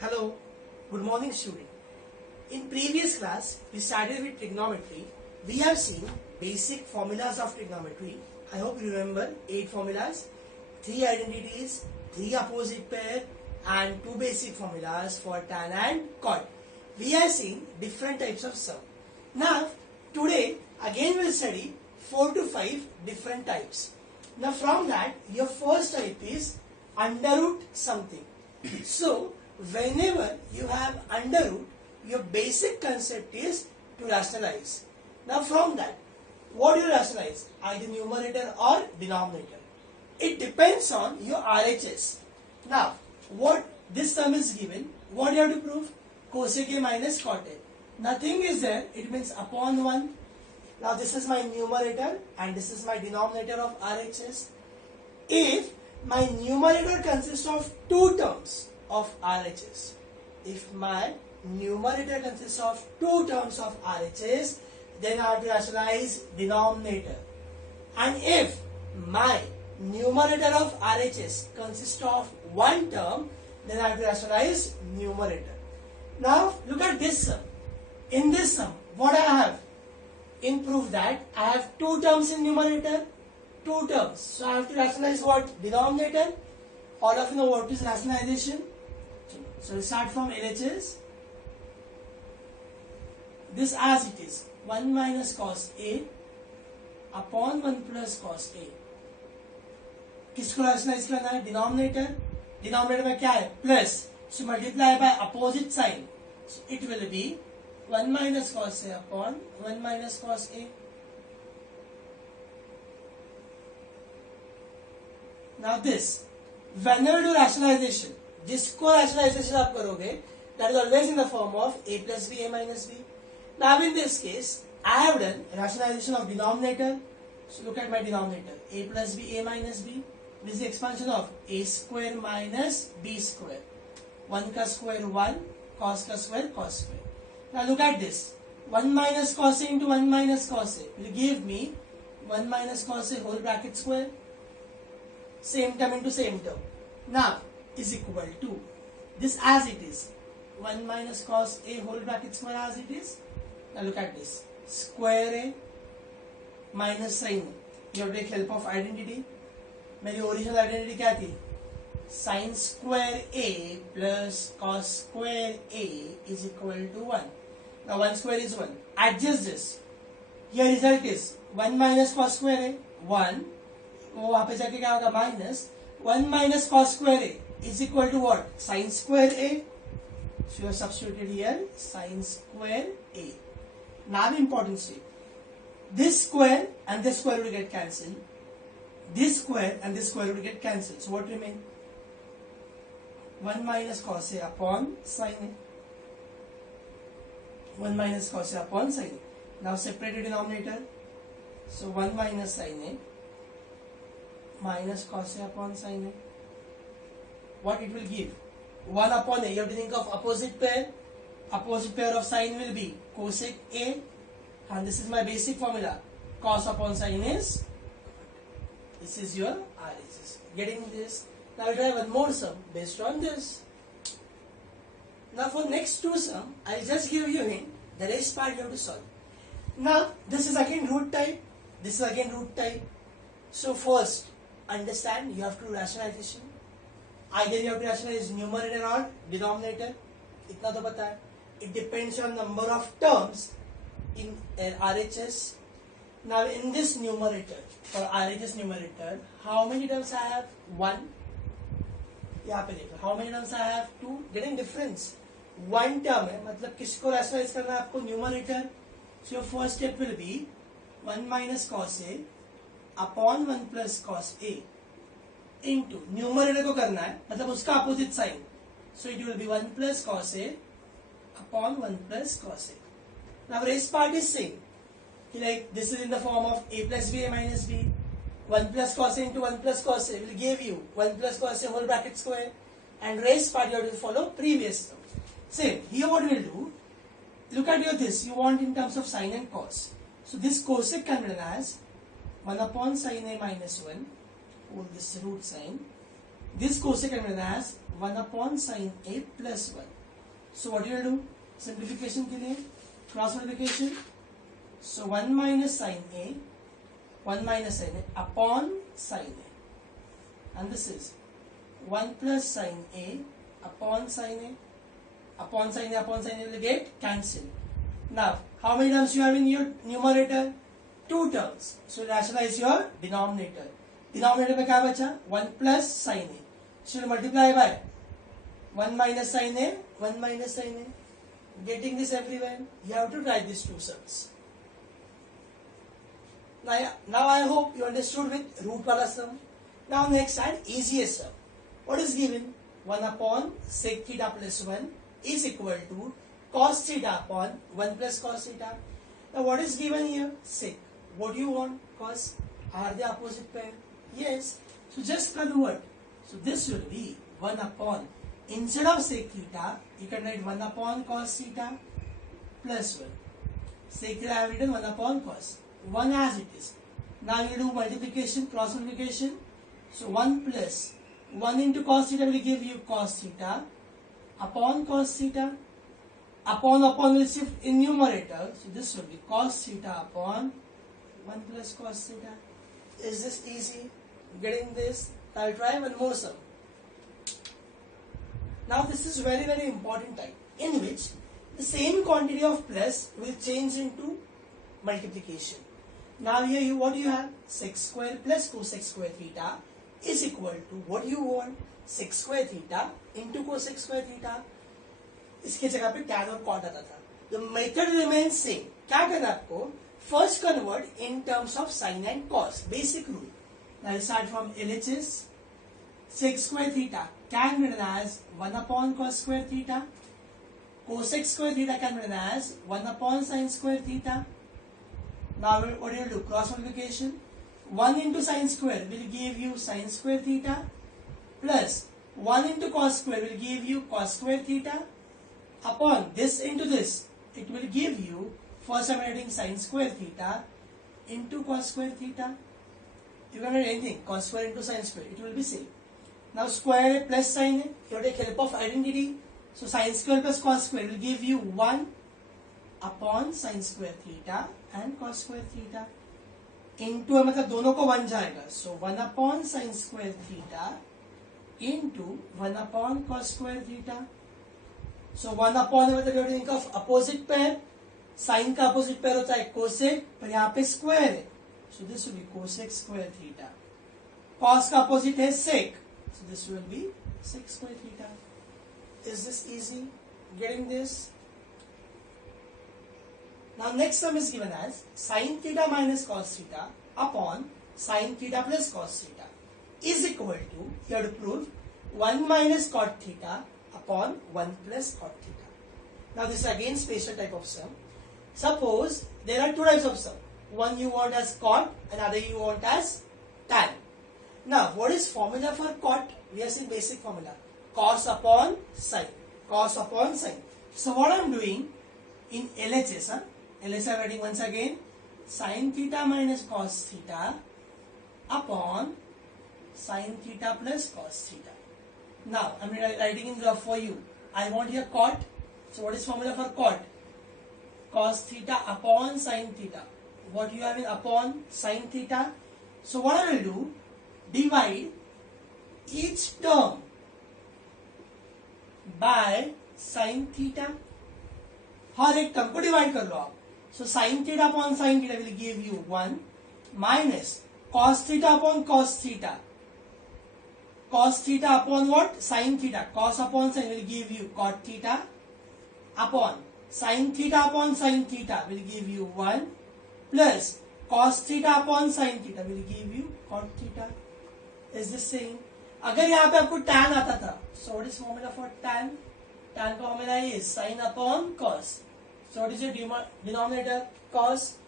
Hello, good morning student. In previous class, we started with trigonometry. We have seen basic formulas of trigonometry. I hope you remember 8 formulas, 3 identities, 3 opposite pair and 2 basic formulas for tan and cot. We have seen different types of sum. Now, today again we will study 4 to 5 different types. Now from that, your first type is under root something. So, whenever you have under root, your basic concept is to rationalize. Now from that, what do you rationalize? Either numerator or denominator. It depends on your RHS. Now, what this sum is given, what you have to prove? Cosec A minus cot A. Nothing is there, it means upon 1. Now this is my numerator and this is my denominator of RHS. If my numerator consists of 2 terms of RHS, if my numerator consists of 2 terms of RHS, then I have to rationalize denominator. And if my numerator of RHS consists of 1 term, then I have to rationalize numerator. Now look at this sum. In this sum, what I have? In proof that I have 2 terms in numerator, 2 terms. So I have to rationalize what? Denominator. All of you know what is rationalization. So we start from LHS. This as it is 1 minus cos A upon 1 plus cos A. किसको rationalize करना है? Denominator. Denominator में क्या है? Plus. So multiply by opposite sign. So it will be 1 minus cos A upon 1 minus cos A. Now this, whenever you do rationalization, जिसको rationalization आप करोगे, that is always in the form of A plus B, A minus B. Now in this case, I have done rationalization of denominator. So look at my denominator, A plus B, A minus B. This is the expansion of A square minus B square. 1 ka square 1, cos ka square cos square. Now look at this, 1 minus cos A into 1 minus cos A will give me 1 minus cos A whole bracket square. Same term into same term. Now is equal to this as it is 1 minus cos A whole bracket square as it is. Now look at this, square A minus sin A. You have to take help of identity. मेरी original identity क्या थी? Sin square A plus cos square A is equal to 1. Now 1 square is 1. Adjust this. Your result is 1 minus cos square A 1. वो वहाँ पे जाके क्या होगा? Minus 1 minus cos square A is equal to what? Sin square A. So you have substituted here sin square A. Now important step. This square and this square will get cancelled. This square and this square will get cancelled. So what remain? 1 minus cos A upon sin A. 1 minus cos A upon sin A. Now separate the denominator. So 1 minus sin A minus cos A upon sin A. What it will give? 1 upon A. You have to think of opposite pair. Opposite pair of sin will be cosec A. And this is my basic formula. Cos upon sin is, this is your RHS. Getting this. Now we'll try one more sum based on this. Now for next 2 sum, I'll just give you a hint. The rest part you have to solve. Now this is again root type. This is again root type. So first, understand you have to do rationalization. Either you have to rationalize numerator or denominator. इतना तो पता है. It depends on number of terms in RHS. Now in this numerator, for RHS numerator, how many terms I have? 1. यहाँ पे देखो, how many terms I have? 2. Getting difference. 1 term है, मतलब किसको rationalize करना है आपको? Numerator. So your first step will be 1 minus cos A upon 1 plus cos A into numerator को करना है, मतलब उसका opposite sign. So it will be 1 plus cos A upon 1 plus cos A. Now rest part is same. Like this is in the form of A plus B, A minus B. 1 plus cos A into 1 plus cos A will give you 1 plus cos A whole bracket square. And rest part you have to follow previous term. Same. Here what we will do, look at your this. You want in terms of sin and cos. So this cosec can be written as 1 upon sin A minus 1. Hold this root sign This cosec can be written as 1 upon sine A plus 1. So what you will do? Simplification के लिए cross multiplication. So 1 minus sine A, 1 minus sine A upon sine A. And this is 1 plus sine A upon sine A. Upon sine A will get cancelled. Now, how many terms you have in your numerator? 2 terms. So rationalize your denominator. Denominator में क्या बचा? 1 plus sine A. So multiply by 1 minus sine A, 1 minus sine A. Getting this everywhere. You have to write these two sums. Now I hope you understood with root wala sum. Now next side, easiest sum. What is given? 1 upon sec theta plus 1 is equal to cos theta upon 1 plus cos theta. Now what is given here? Sec. What do you want? Cos. Are they opposite pair? Yes. So just convert. So this will be 1 upon, instead of sec theta, you can write 1 upon cos theta plus 1. Sec theta I have written 1 upon cos. 1 as it is. Now you do multiplication, cross multiplication. So 1 plus 1 into cos theta will give you cos theta upon cos theta. Upon will shift in numerator. So this will be cos theta upon 1 plus cos theta. Is this easy? Getting this? I'll try one more sum. Now this is very important type in which the same quantity of plus will change into multiplication. Now here what do you have? Sec square plus cosec square theta is equal to what you want? Sec square theta into cosec square theta. इसके जगह पे tan और cot आता था. The method remains same. क्या करना आपको? First convert in terms of sin and cos. Basic rule. Now start from LHS. Sec square theta can be written as 1 upon cos square theta. Cosec square theta can be written as 1 upon sin square theta. Now what do you do? Cross multiplication. 1 into sin square will give you sin square theta plus 1 into cos square will give you cos square theta upon this into this. It will give you, first I am adding sin square theta into cos square theta. You can add anything, cos square into sin square, it will be same. Now square plus sin, you take help of identity. So sin square plus cos square will give you 1 upon sin square theta and cos square theta. Into मतलब दोनों को 1 जाएगा. So 1 upon sin square theta into 1 upon cos square theta. So 1 upon मतलब you think of opposite pair. Sin का opposite pair होता है cosec, पर यहाँ पे square है. So this will be cosec square theta. Cos का opposite है sec. So this will be sec square theta. Is this easy? Getting this? Now next sum is given as sin theta minus cos theta upon sin theta plus cos theta is equal to, you have to prove, 1 minus cot theta upon 1 plus cot theta. Now this is again special type of sum. Suppose there are two types of sum. One you want as cot, another you want as tan. Now what is formula for cot? We have seen basic formula. Cos upon sin. Cos upon sin. So what I am doing in LHS, LHS I am writing once again sin theta minus cos theta upon sin theta plus cos theta. Now I am writing in graph for you. I want here cot. So what is formula for cot? Cos theta upon sin theta. What you have in upon sin theta? So what I will do? Divide each term by sin theta. हर एक term को divide कर लो आप. So sin theta upon sin theta will give you 1 minus cos theta upon cos theta. Cos theta upon what? Sin theta. Cos upon sin will give you cot theta upon sin theta upon sin theta will give you 1 plus cos theta upon sin theta will give you cot theta. Is this same? अगर यहाँ पे आपको tan आता था, so what is formula for tan? Tan का formula is sin upon cos. So what is your denominator? Cos.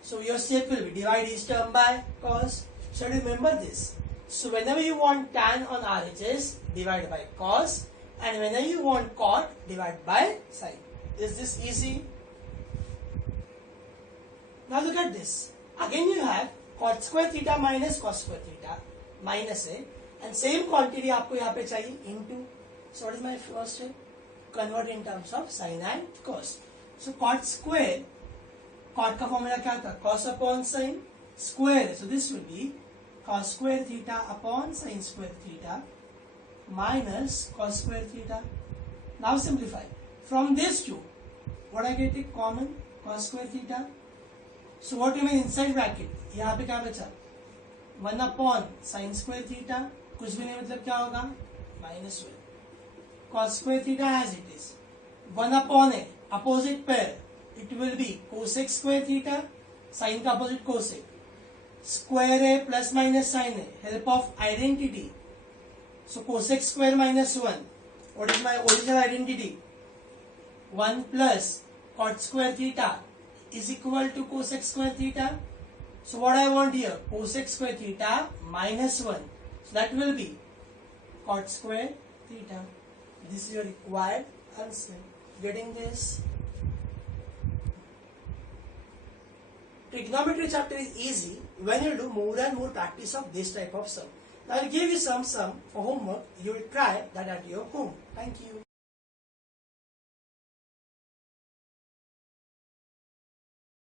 So your step will be divide each term by cos. So remember this. So whenever you want tan on RHS, divide by cos, and whenever you want cot, divide by sin. Is this easy? Now look at this. Again you have cot square theta minus cos square theta minus a and same quantity आपको यहाँ पे चाहिए into. So what is my first step? Convert in terms of sine and cos. So cot square, cot का formula क्या था? Cos upon sine square. So this will be cos square theta upon sin square theta minus cos square theta. Now simplify. From these two, what I get it common? Cos square theta. So what remains inside bracket? यहाँ पे क्या बचा? 1 upon sin square theta. कुछ भी नहीं, मतलब क्या होगा? minus 1. Cos square theta as it is. 1 upon a opposite pair. It will be cosec square theta. Sin का opposite cosec. Square a plus minus sin a, help of identity. So cosec square minus 1. What is my original identity? 1 plus cot square theta is equal to cosec square theta. So what I want here? Cosec square theta minus 1. So that will be cot square theta. This is your required answer. Getting this? Trigonometry chapter is easy when you do more and more practice of this type of sum. Now I will give you some sum for homework. You will try that at your home. Thank you.